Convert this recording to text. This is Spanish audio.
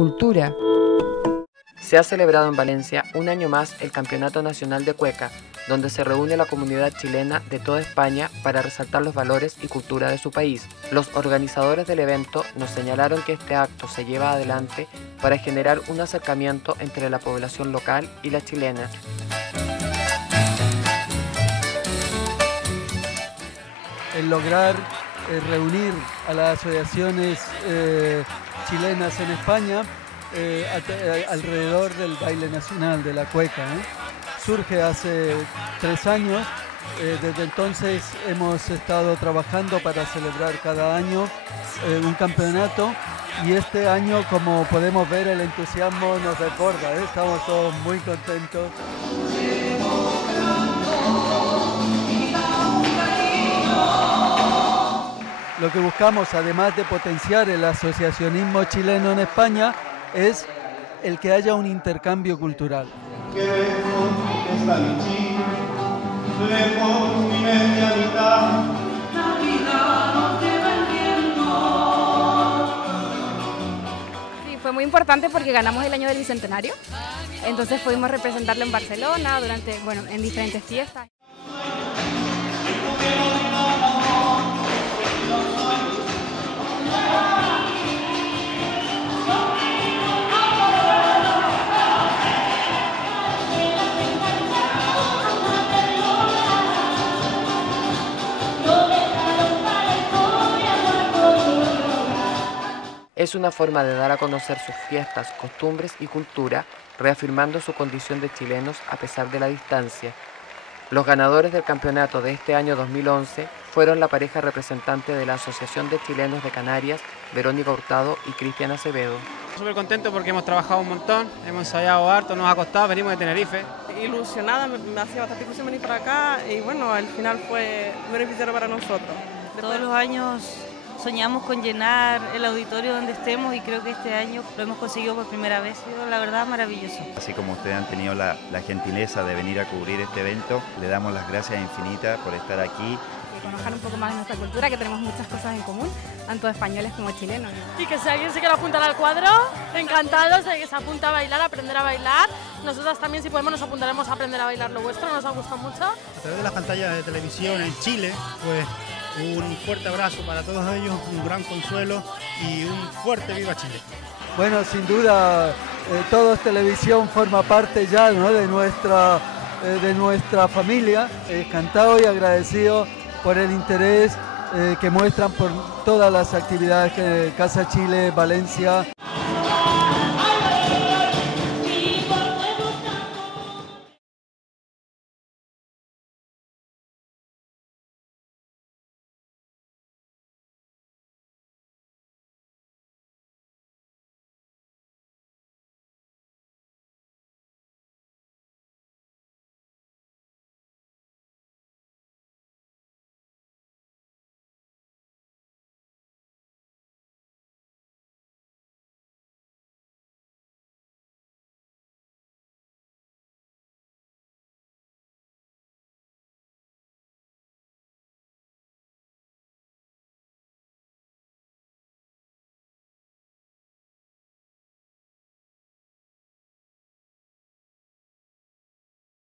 Cultura. Se ha celebrado en Valencia un año más el Campeonato Nacional de Cueca, donde se reúne la comunidad chilena de toda España para resaltar los valores y cultura de su país. Los organizadores del evento nos señalaron que este acto se lleva adelante para generar un acercamiento entre la población local y la chilena. El lograr reunir a las asociaciones chilenas en España alrededor del baile nacional de la cueca. Surge hace 3 años, desde entonces hemos estado trabajando para celebrar cada año un campeonato y este año, como podemos ver, el entusiasmo nos desborda, estamos todos muy contentos. Lo que buscamos, además de potenciar el asociacionismo chileno en España, es el que haya un intercambio cultural. Sí, fue muy importante porque ganamos el año del Bicentenario, entonces pudimos representarlo en Barcelona, en diferentes fiestas. Es una forma de dar a conocer sus fiestas, costumbres y cultura, reafirmando su condición de chilenos a pesar de la distancia. Los ganadores del campeonato de este año 2011 fueron la pareja representante de la Asociación de Chilenos de Canarias, Verónica Hurtado y Cristian Acevedo. Súper contento porque hemos trabajado un montón, hemos ensayado harto, nos ha costado, venimos de Tenerife. Ilusionada, me hacía bastante ilusión venir para acá y bueno, al final fue beneficiario para nosotros. Todos los años soñamos con llenar el auditorio donde estemos y creo que este año lo hemos conseguido por primera vez. Ha sido, la verdad, maravilloso. Así como ustedes han tenido la gentileza de venir a cubrir este evento, le damos las gracias infinitas por estar aquí. Y conocer un poco más de nuestra cultura, que tenemos muchas cosas en común, tanto españoles como chilenos. Y que si alguien se quiere apuntar al cuadro, encantados de que se apunte a bailar, a aprender a bailar. Nosotras también, si podemos, nos apuntaremos a aprender a bailar lo vuestro, nos ha gustado mucho. A través de las pantallas de televisión en Chile, pues un fuerte abrazo para todos ellos, un gran consuelo y un fuerte viva Chile. Bueno, sin duda, Todos Televisión forma parte ya, ¿no?, de nuestra familia. Encantado y agradecido por el interés que muestran por todas las actividades que Casa Chile Valencia